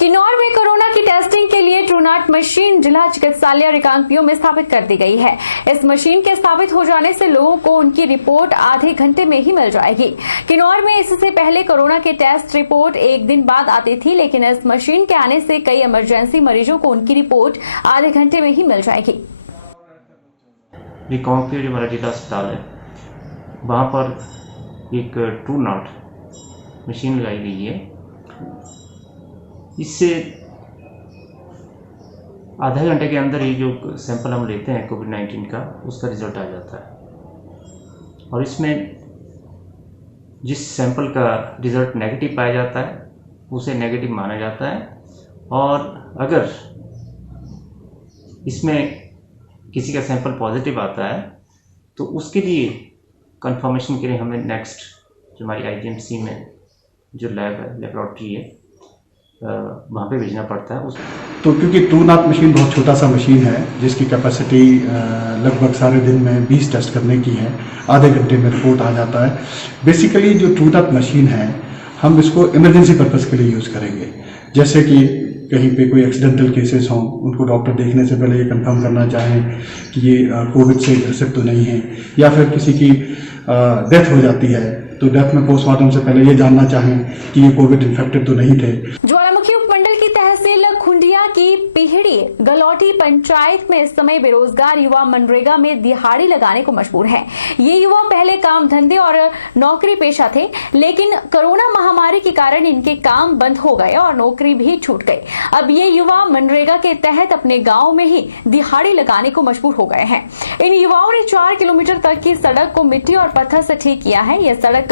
किन्नौर में कोरोना की टेस्टिंग के लिए ट्रूनाट मशीन जिला चिकित्सालय रिकांगपिओ में स्थापित कर दी गई है। इस मशीन के स्थापित हो जाने से लोगों को उनकी रिपोर्ट आधे घंटे में ही मिल जाएगी। किन्नौर में इससे पहले कोरोना के टेस्ट रिपोर्ट एक दिन बाद आती थी, लेकिन इस मशीन के आने से कई इमरजेंसी मरीजों को उनकी रिपोर्ट आधे घंटे में ही मिल जाएगी। रिकांगपिओ जो हमारा जिला अस्पताल है, वहाँ पर एक ट्रूनाट मशीन लगाई गई है। इससे आधे घंटे के अंदर ही जो सैंपल हम लेते हैं कोविड-19 का, उसका रिजल्ट आ जाता है। और इसमें जिस सैंपल का रिजल्ट नेगेटिव पाया जाता है उसे नेगेटिव माना जाता है, और अगर इसमें किसी का सैंपल पॉजिटिव आता है तो उसके लिए कंफर्मेशन के लिए हमें नेक्स्ट जो हमारी आईजीएमसी में जो लैब है, लेबोरेटरी है, वहाँ पे भेजना पड़ता है। तो क्योंकि ट्रूनाट मशीन बहुत छोटा सा मशीन है जिसकी कैपेसिटी लगभग सारे दिन में 20 टेस्ट करने की है, आधे घंटे में रिपोर्ट आ जाता है। बेसिकली जो ट्रूनाट मशीन है, हम इसको इमरजेंसी पर्पस के लिए यूज़ करेंगे। जैसे कि कहीं पे कोई एक्सीडेंटल केसेस हों, उनको डॉक्टर देखने से पहले ये कंफर्म करना चाहें कि ये कोविड से ग्रसित तो नहीं है, या फिर किसी की डेथ हो जाती है तो डेथ में पोस्टमार्टम से पहले ये जानना चाहें कि ये कोविड इन्फेक्टेड तो नहीं थे। ज्वालामुखी उपमंडल की तहसील खुंडिया की पीहड़ी गलौटी पंचायत में इस समय बेरोजगार युवा मनरेगा में दिहाड़ी लगाने को मजबूर हैं। ये युवा पहले काम धंधे और नौकरी पेशा थे, लेकिन कोरोना महामारी के कारण इनके काम बंद हो गए और नौकरी भी छूट गई। अब ये युवा मनरेगा के तहत अपने गांव में ही दिहाड़ी लगाने को मजबूर हो गए हैं। इन युवाओं ने 4 किलोमीटर तक की सड़क को मिट्टी और पत्थर से ठीक किया है। यह सड़क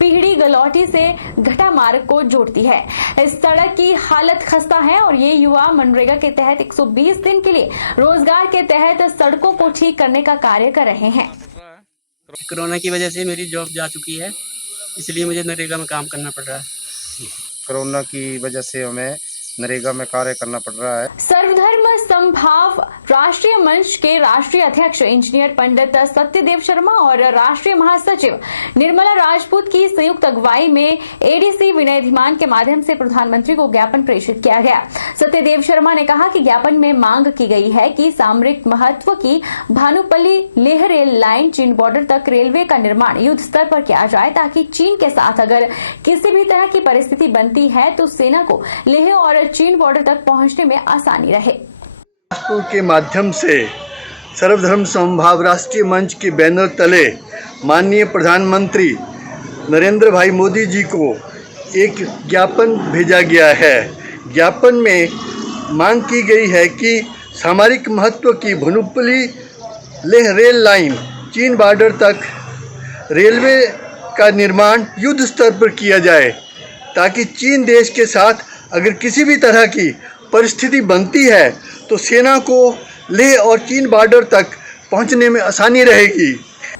पीहड़ी गलौटी से घटा मार्ग को जोड़ती है। इस सड़क की हालत खस्ता है और ये युवा मनरेगा के तहत 120 दिन के लिए रोजगार के तहत सड़कों को ठीक करने का कार्य कर रहे हैं। कोरोना की वजह से मेरी जॉब जा चुकी है, इसलिए मुझे नरेगा में काम करना पड़ रहा है। कोरोना की वजह से हमें नरेगा में कार्य करना पड़ रहा है। सर्वधर्म संभाव राष्ट्रीय मंच के राष्ट्रीय अध्यक्ष इंजीनियर पंडित सत्यदेव शर्मा और राष्ट्रीय महासचिव निर्मला राजपूत की संयुक्त अगुवाई में एडीसी विनय धीमान के माध्यम से प्रधानमंत्री को ज्ञापन प्रेषित किया गया। सत्यदेव शर्मा ने कहा कि ज्ञापन में मांग की गई है कि सामरिक महत्व की भानुपल्ली लेह रेल लाइन चीन बॉर्डर तक रेलवे का निर्माण युद्ध स्तर पर किया जाए, ताकि चीन के साथ अगर किसी भी तरह की परिस्थिति बनती है तो सेना को लेह और चीन बॉर्डर तक पहुंचने में आसानी रहे। राष्ट्र के माध्यम से सर्वधर्म समभाव राष्ट्रीय मंच के बैनर तले माननीय प्रधानमंत्री नरेंद्र भाई मोदी जी को एक ज्ञापन भेजा गया है। ज्ञापन में मांग की गई है कि सामरिक महत्व की भानुपल्ली लेह रेल लाइन चीन बॉर्डर तक रेलवे का निर्माण युद्ध स्तर पर किया जाए, ताकि चीन देश के साथ अगर किसी भी तरह की परिस्थिति बनती है तो सेना को लेह और चीन बॉर्डर तक पहुंचने में आसानी रहेगी।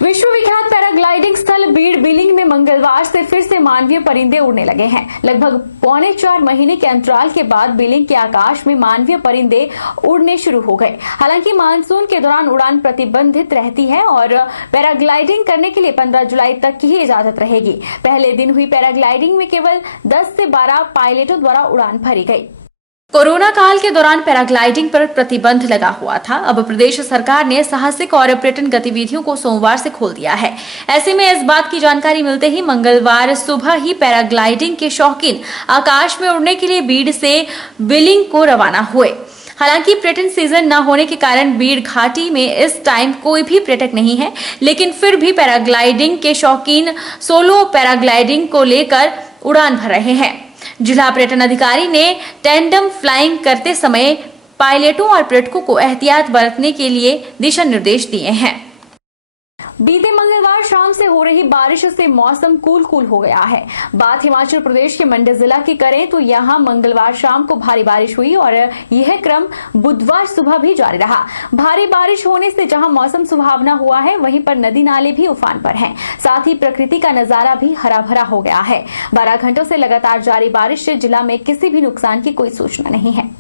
विश्वविख्यात पैराग्लाइडिंग स्थल बीड़ बिलिंग में मंगलवार से फिर से मानवीय परिंदे उड़ने लगे हैं। लगभग 3.25 महीने के अंतराल के बाद बिलिंग के आकाश में मानवीय परिंदे उड़ने शुरू हो गए। हालांकि मानसून के दौरान उड़ान प्रतिबंधित रहती है और पैराग्लाइडिंग करने के लिए 15 जुलाई तक की ही इजाजत रहेगी। पहले दिन हुई पैराग्लाइडिंग में केवल 10 से 12 पायलटों द्वारा उड़ान भरी गई। कोरोना काल के दौरान पैराग्लाइडिंग पर प्रतिबंध लगा हुआ था। अब प्रदेश सरकार ने साहसिक और पर्यटन गतिविधियों को सोमवार से खोल दिया है। ऐसे में इस बात की जानकारी मिलते ही मंगलवार सुबह ही पैराग्लाइडिंग के शौकीन आकाश में उड़ने के लिए बीड़ से बिलिंग को रवाना हुए। हालांकि पर्यटन सीजन न होने के कारण बीड़ घाटी में इस टाइम कोई भी पर्यटक नहीं है, लेकिन फिर भी पैराग्लाइडिंग के शौकीन सोलो पैराग्लाइडिंग को लेकर उड़ान भर रहे हैं। जिला पर्यटन अधिकारी ने टैंडम फ्लाइंग करते समय पायलटों और पर्यटकों को एहतियात बरतने के लिए दिशा निर्देश दिए हैं। बीते मंगलवार शाम से हो रही बारिश से मौसम कूल हो गया है। बात हिमाचल प्रदेश के मंडी जिला की करें तो यहां मंगलवार शाम को भारी बारिश हुई और यह क्रम बुधवार सुबह भी जारी रहा। भारी बारिश होने से जहां मौसम सुहावना हुआ है, वहीं पर नदी नाले भी उफान पर हैं। साथ ही प्रकृति का नजारा भी हरा भरा हो गया है। 12 घंटों से लगातार जारी बारिश से जिला में किसी भी नुकसान की कोई सूचना नहीं है।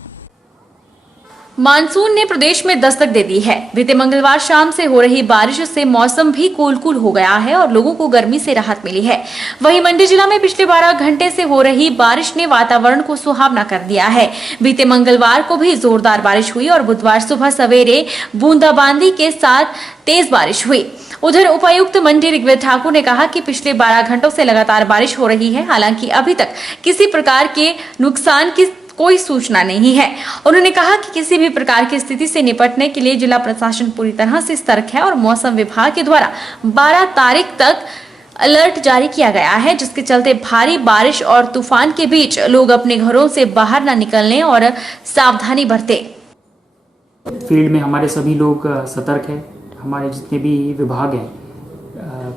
मानसून ने प्रदेश में दस्तक दे दी है। बीते मंगलवार शाम से हो रही बारिश से मौसम भी कूल हो गया है और लोगों को गर्मी से राहत मिली है। वहीं मंडी जिला में पिछले 12 घंटे से हो रही बारिश ने वातावरण को सुहावना कर दिया है। बीते मंगलवार को भी जोरदार बारिश हुई और बुधवार सुबह सवेरे बूंदाबांदी के साथ तेज बारिश हुई। उधर उपायुक्त मंडी ऋग्वेद ठाकुर ने कहा कि पिछले 12 घंटों से लगातार बारिश हो रही है। हालांकि अभी तक किसी प्रकार के नुकसान की कोई सूचना नहीं है। उन्होंने कहा कि किसी भी प्रकार की स्थिति से निपटने के लिए जिला प्रशासन पूरी तरह से सतर्क है और मौसम विभाग के द्वारा 12 तारीख तक अलर्ट जारी किया गया है, जिसके चलते भारी बारिश और तूफान के बीच लोग अपने घरों से बाहर न निकलने और सावधानी बरतें। फील्ड में हमारे सभी लोग सतर्क हैं। हमारे जितने भी विभाग हैं,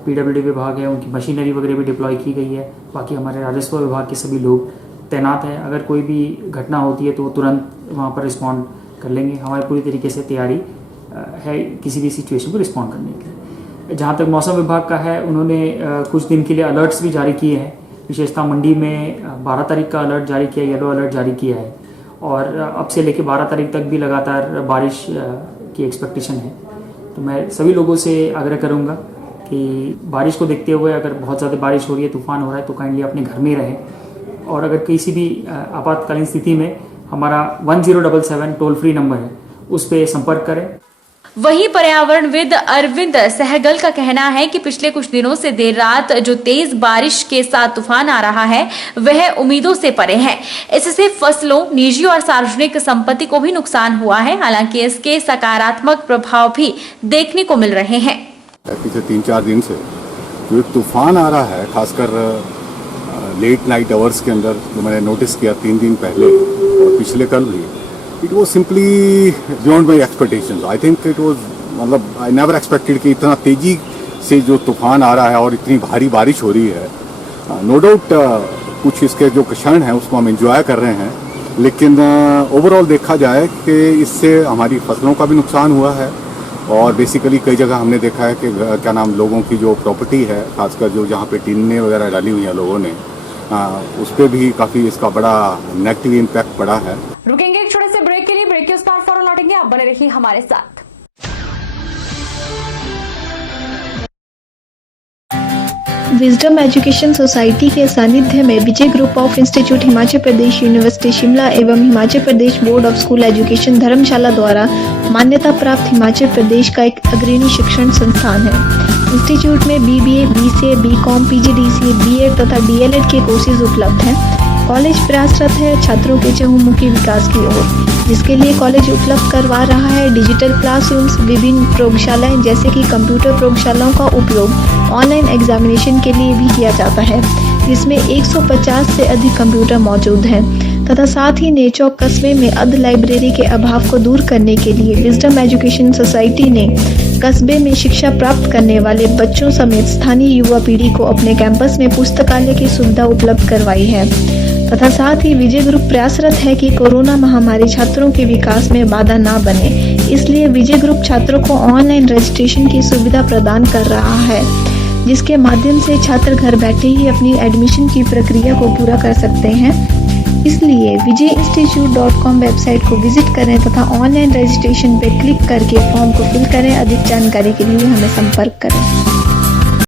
पीडब्ल्यूडी विभाग है, उनकी मशीनरी वगैरह भी डिप्लॉय की गई है। बाकी हमारे राजस्व विभाग के सभी लोग तैनात हैं। अगर कोई भी घटना होती है तो वो तुरंत वहाँ पर रिस्पॉन्ड कर लेंगे। हमारी पूरी तरीके से तैयारी है किसी भी सिचुएशन को रिस्पॉन्ड करने के लिए। जहाँ तक मौसम विभाग का है, उन्होंने कुछ दिन के लिए अलर्ट्स भी जारी किए हैं। विशेषतः मंडी में 12 तारीख का अलर्ट जारी किया, येलो अलर्ट जारी किया है और अब से लेकर 12 तारीख तक भी लगातार बारिश की एक्सपेक्टेशन है। तो मैं सभी लोगों से आग्रह करूँगा कि बारिश को देखते हुए अगर बहुत ज़्यादा बारिश हो रही है, तूफान हो रहा है, तो काइंडली अपने घर में रहें और अगर किसी भी आपातकालीन स्थिति में हमारा 1077 टोल फ्री नंबर है, उस पर संपर्क करें। वहीं पर्यावरणविद अरविंद सहगल का कहना है कि पिछले कुछ दिनों से देर रात जो तेज बारिश के साथ तूफान आ रहा है वह उम्मीदों से परे है। इससे फसलों, निजी और सार्वजनिक संपत्ति को भी नुकसान हुआ है। हालांकि इसके सकारात्मक प्रभाव भी देखने को मिल रहे हैं। पिछले 3-4 दिन से जो एक तूफान आ रहा है, खासकर लेट नाइट आवर्स के अंदर, जो मैंने नोटिस किया 3 दिन पहले और पिछले कल भी, it was simply beyond my expectations. I think it was, मतलब आई नेवर एक्सपेक्टेड कि इतना तेजी से जो तूफान आ रहा है और इतनी भारी बारिश हो रही है। नो डाउट कुछ इसके जो क्षण हैं उसको हम एंजॉय कर रहे हैं, लेकिन ओवरऑल देखा जाए कि इससे हमारी फसलों का भी नुकसान हुआ है और बेसिकली कई जगह हमने देखा है कि क्या नाम, लोगों की जो प्रॉपर्टी है, खासकर जो जहाँ पे टीनें वगैरह डाली हुई हैं लोगों ने, उस पर भी काफ़ी इसका बड़ा नेगेटिव इम्पैक्ट पड़ा है। रुकेंगे एक छोटे से ब्रेक के लिए। ब्रेक के उस पार फौरन लौटेंगे, आप बने रहिए हमारे साथ। विजडम एजुकेशन सोसाइटी के सानिध्य में Vijay group of institute Himachal Pradesh university Shimla एवं Himachal Pradesh board of school education Dharamshala द्वारा मान्यता प्राप्त हिमाचल प्रदेश का एक अग्रणी शिक्षण संस्थान है। इंस्टीट्यूट में BBA, BCA, BCom, PGDCA, BEd तथा DLEd के कोर्सेज उपलब्ध हैं। कॉलेज प्रयासरत है छात्रों के चहुमुखी विकास की ओर, जिसके लिए कॉलेज उपलब्ध करवा रहा है डिजिटल क्लासरूम्स, विभिन्न प्रयोगशालाएं जैसे कि कंप्यूटर प्रयोगशालाओं का उपयोग ऑनलाइन एग्जामिनेशन के लिए भी किया जाता है, जिसमें 150 से अधिक कंप्यूटर मौजूद हैं तथा साथ ही नेचौक कस्बे में अर्ध लाइब्रेरी के अभाव को दूर करने के लिए विजडम एजुकेशन सोसाइटी ने कस्बे में शिक्षा प्राप्त करने वाले बच्चों समेत स्थानीय युवा पीढ़ी को अपने कैंपस में पुस्तकालय की सुविधा उपलब्ध करवाई है तथा साथ ही विजय ग्रुप प्रयासरत है कि कोरोना महामारी छात्रों के विकास में बाधा ना बने, इसलिए विजय ग्रुप छात्रों को ऑनलाइन रजिस्ट्रेशन की सुविधा प्रदान कर रहा है, जिसके माध्यम से छात्र घर बैठे ही अपनी एडमिशन की प्रक्रिया को पूरा कर सकते हैं। इसलिए vijayinstitute.com वेबसाइट को विजिट करें तथा ऑनलाइन रजिस्ट्रेशन पर क्लिक करके फॉर्म को फिल करें। अधिक जानकारी के लिए हमें संपर्क करें।